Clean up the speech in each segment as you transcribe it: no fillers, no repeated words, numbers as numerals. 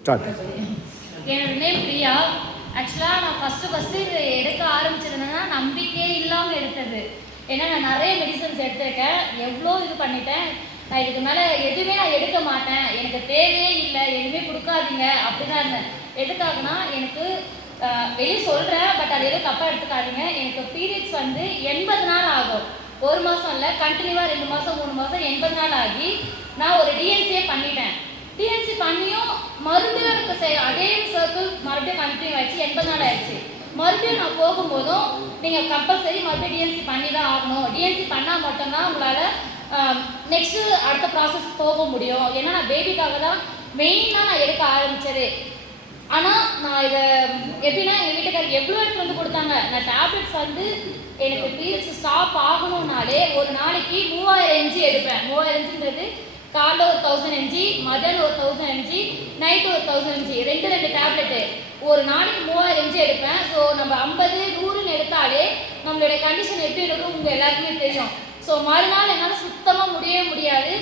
Start. என்னோட name Priya. ஆக்சுவலாக நான் ஃபஸ்ட்டு இது எடுக்க ஆரம்பிச்சதுன்னா நம்பிக்கையே இல்லாமல் எடுத்தது. ஏன்னா நான் நிறைய மெடிசன்ஸ் எடுத்திருக்கேன், எவ்வளோ இது பண்ணிட்டேன். நான் இதுக்கு மேலே எதுவுமே நான் எடுக்க மாட்டேன், எனக்கு தேவையே இல்லை, எதுவுமே கொடுக்காதீங்க அப்படி தான் இருந்தேன். எதுக்காகனா எனக்கு வெளியே சொல்கிறேன், பட் அது எதுவும் தப்பாக எடுத்துக்காதீங்க. எனக்கு பீரியட்ஸ் வந்து 80 நாள் ஆகும். ஒரு மாதம் இல்லை, கண்டினியூவாக 2 மாதம் 3 மாதம் 80 நாள் ஆகி நான் ஒரு டிஎன்சியே பண்ணிட்டேன். டிஎன்சி பண்ணியும் மறுபடியும் எனக்கு அதே சர்க்கிள் மறுபடியும் கண்டினியூ ஆயிடுச்சு. 80 நாள் ஆயிடுச்சு. மறுபடியும் நான் போகும்போதும் நீங்கள் கம்பல்சரி மறுபடியும் டிஎன்சி பண்ணி தான் ஆகணும், டிஎன்சி பண்ணால் மட்டும்தான் உங்களால் நெக்ஸ்ட்டு அடுத்த ப்ராசஸ் போக முடியும். ஏன்னா நான் பேபிக்காக தான் மெயினாக நான் எடுக்க ஆரம்பித்தது. ஆனால் நான் இதை எப்படின்னா எங்கள் வீட்டுக்காரருக்கு எவ்வளோ எடுத்து வந்து கொடுத்தாங்க. நான் டேப்லெட்ஸ் வந்து எனக்கு பீரியட்ஸ் ஸ்டாப் ஆகணும்னாலே ஒரு நாளைக்கு 3000 mg எடுப்பேன். 3000 mgன்றது காலைல ஒரு 1000 mg, மதியானம் ஒரு 1000 mg, நைட்டு ஒரு 1000 mg, ரெண்டு டேப்லெட்டு ஒரு நாளைக்கு 3000 mg எடுப்பேன். ஸோ நம்ம 50 100ன்னு எடுத்தாலே நம்மளுடைய கண்டிஷன் எப்படி இருக்கும் உங்கள் எல்லாருக்குமே தெரியும். ஸோ மறுநாள் என்னால் சுத்தமாக முடியவே முடியாது.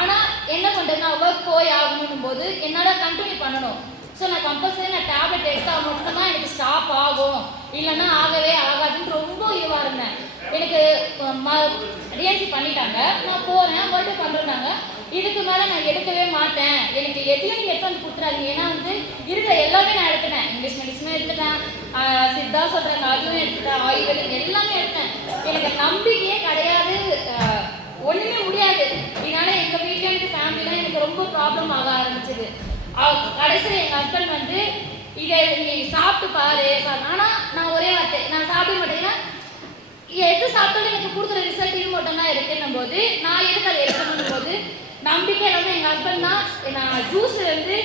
ஆனால் என்ன பண்ணுறதுன்னா ஒர்க் போய் ஆகணும் போது என்னால் கண்டினியூ பண்ணணும். ஸோ நான் கம்பல்சரி நான் டேப்லெட் எடுத்தால் மட்டும்தான் எனக்கு ஸ்டாப் ஆகும், இல்லைன்னா ஆகவே ஆகாதுன்னு ரொம்ப இதுவாக இருந்தேன். எனக்கு டிஎன்சி பண்ணிட்டாங்க, நான் போகிறேன், மறுபடியும் பண்ணுறாங்க. இதுக்கு மேலே நான் எடுக்கவே மாட்டேன், எனக்கு எதையும் நீங்கள் எடுத்து வந்து கொடுத்துறாதீங்க. ஏன்னா வந்து இருக்கிற எல்லாமே நான் எடுத்துட்டேன். இங்கிலீஷ் மெடிசனும் எடுத்துட்டேன், சித்தா சொல்கிறாங்க அதுவும் எடுத்துட்டேன், ஆயுர்வேதம் எல்லாமே எடுத்தேன். எனக்கு நம்பிக்கையே கிடையாது, ஒன்றுமே முடியாது. இதனால எங்கள் வீட்டில் எனக்கு ஃபேமிலியில் எனக்கு ரொம்ப ப்ராப்ளம் ஆக ஆரம்பிச்சிது. கடைசியில் எங்கள் ஹஸ்பண்ட் வந்து இதை நீ சாப்பிட்டு பாரு. ஆனால் நான் ஒரே வார்த்தை, நான் சாப்பிட மாட்டேன்னா எது சாப்பிட்டாலும் எனக்கு கொடுக்குற ரிசல்ட் இது மட்டும் தான் இருக்குன்னும் போது நான் எதுக்கு அதை எடுக்கணும் போது நம்பிக்கை எல்லாமே எங்கள் ஹஸ்பண்ட் தான். நான் ஜூஸ் வந்து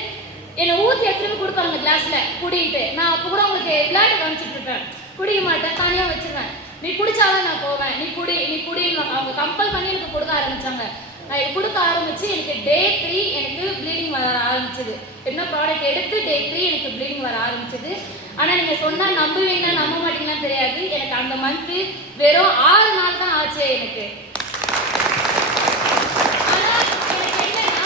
என்னை ஊற்றி எடுத்துகிட்டு கொடுப்பாங்க கிளாஸில் குடிட்டு. நான் அப்போ கூட உங்களுக்கு விளையாட்டு காமிச்சிட்டு இருப்பேன், குடிக்க மாட்டேன், தனியாக வச்சுருவேன். நீ குடிச்சாதான் நான் போவேன், நீ குடின்னு அவங்க கம்பல் பண்ணி எனக்கு கொடுக்க ஆரம்பித்தாங்க. நான் இது கொடுக்க ஆரம்பித்து எனக்கு டே 3 எனக்கு ப்ளீடிங் வர ஆரம்பிச்சிது. என்ன ப்ராடக்ட் எடுத்து டே 3 எனக்கு ப்ளீடிங் வர ஆரம்பிச்சிது. ஆனால் நீங்கள் சொன்னால் நம்புவீங்கன்னா நம்ப மாட்டீங்கன்னு தெரியாது, எனக்கு அந்த மந்த்து வெறும் 6 நாள் தான் ஆச்சு எனக்கு. ஆனால் எனக்கு என்னன்னா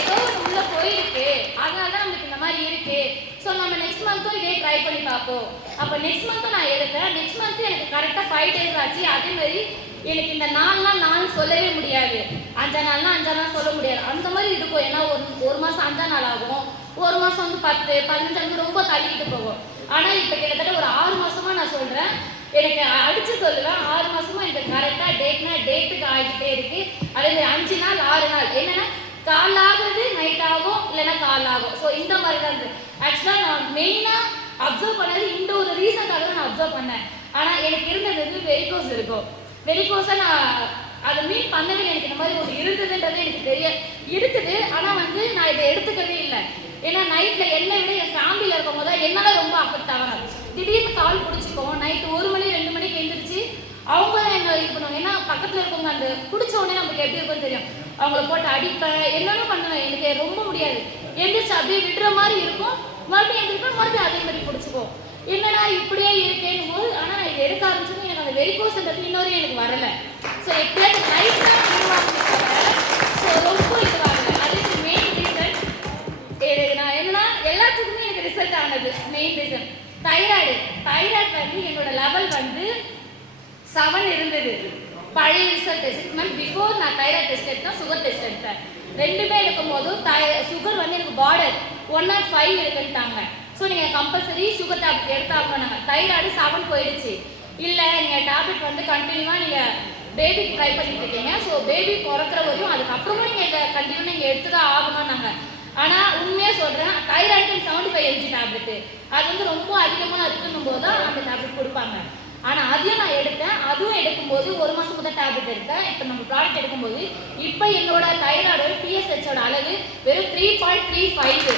ஏதோ ஒன்று உள்ளே போயிருக்கு, அதனால தான் நம்மளுக்கு இந்த மாதிரி இருக்கு. ஸோ நம்ம நெக்ஸ்ட் மந்த்தும் இதே ட்ரை பண்ணி பார்ப்போம். அப்போ நெக்ஸ்ட் மந்த்தும் நான் எடுத்தேன். நெக்ஸ்ட் மந்த்து எனக்கு கரெக்டாக 5 days ஆச்சு. அதேமாதிரி எனக்கு இந்த 4 நாள் சொல்லவே முடியாது, 5 நாள் சொல்ல முடியாது, அந்த மாதிரி இருக்கும். ஏன்னா ஒரு மாதம் 5 நாள் ஆகும், ஒரு மாதம் வந்து 10 15 வந்து ரொம்ப தள்ளிக்கிட்டு போகும். ஆனால் இப்போ கிட்டத்தட்ட ஒரு 6 மாதமாக நான் சொல்கிறேன், எனக்கு அடித்து சொல்லுவேன். 6 மாதமாக எனக்கு கரெக்டாக டேட்டுக்கு ஆகிக்கிட்டே இருக்குது. அதேமாதிரி 5 நாள் 6 நாள் என்னென்னா கால் ஆகுது நைட் ஆகும், இல்லைன்னா கால் ஆகும். ஸோ இந்த மாதிரி தான் இருந்தது. ஆக்சுவலாக நான் மெயினாக அப்சர்வ் பண்ணது இந்த ஒரு ரீசனுக்காக தான் நான் அப்சர்வ் பண்ணேன். ஆனால் எனக்கு இருந்தது வந்து வெரிகோஸ் இருக்கும். வெரிகோஸாக நான் அதை மீட் பண்ணவே எனக்கு இந்த மாதிரி ஒரு இருந்ததுன்றது எனக்கு இருக்குது. ஆனால் வந்து நான் இதை எடுத்துக்கவே இல்லை. ஏன்னா நைட்டில் என்னை விட என் ஃபேமிலியில் இருக்கும் போது தான் என்னால் ரொம்ப அஃபெக்ட் ஆகணும். திடீர்னு கால் பிடிச்சிப்போம், நைட்டு 1 மணி 2 மணிக்கு எழுந்திரிச்சு அவங்க தான் என்ன இது பண்ணுவாங்க. ஏன்னா பக்கத்தில் இருக்கவங்க அந்த பிடிச்ச உடனே நமக்கு எப்படி இருக்குன்னு தெரியும், அவங்கள போட்டு அடிப்பேன், என்னென்ன பண்ணுவேன். எனக்கு ரொம்ப முடியாது, எந்திரிச்சு அப்படியே விடுற மாதிரி இருக்கும், மறுபடியும் எந்திரிப்பேன், மறுபடியும் அதே மாதிரி பிடிச்சிப்போம். என்னடா இப்படியே இருக்கேன்னு போது. ஆனால் நான் இதை எடுக்க ஆரம்பிச்சோன்னு எனக்கு அந்த வெரிகோஸ்ன்றது இன்னொரு எனக்கு வரலை. ஸோ எப்படியாவது நைட் தான் விடுவாங்க. ஸோ ரொம்ப இது வரல. அதுக்கு மெயின் ரீசன் நான் என்னன்னா எல்லாத்துக்குமே எனக்கு ரிசல்ட் ஆனது மெயின் ரீசன் தைராய்டு வந்து என்னோட லெவல் வந்து 7 இருந்தது. பழைய ரிசல்ட் 6 months பிஃபோர் நான் தைராய்டு டெஸ்ட் எடுத்தேன், சுகர் டெஸ்ட் எடுத்தேன். ரெண்டுமே எடுக்கும் போது சுகர் வந்து எனக்கு பார்டர் 105 இருக்குன்ட்டாங்க. ஸோ நீங்கள் கம்பல்சரி சுகர் டேப்லெட் எடுத்தாங்க. தைராய்டு 7 போயிடுச்சு. இல்லை நீங்கள் டேப்லெட் வந்து கண்டினியூவாக நீங்கள் பேபிக்கு ட்ரை பண்ணிட்டு இருக்கீங்க, ஸோ பேபி பிறக்கிற வரையும் அதுக்கப்புறமும் நீங்கள் இதை கண்டினியூ நீங்கள் எடுத்து தான் ஆகணும்னாங்க. ஆனால் உண்மையாக சொல்கிறேன், தைராய்டு 75 mg டேப்லெட்டு அது வந்து ரொம்ப அதிகமாக இருக்குன்னும் போது தான் அந்த டேப்லெட் கொடுப்பாங்க. ஆனால் அதையும் நான் எடுத்தேன். அதுவும் எடுக்கும்போது 1 மாதம் தான் டேப்லெட் எடுத்தேன். இப்போ நம்ம ப்ராடக்ட் எடுக்கும்போது இப்போ என்னோட தைராய்டு TSH அளவு வெறும் 3.35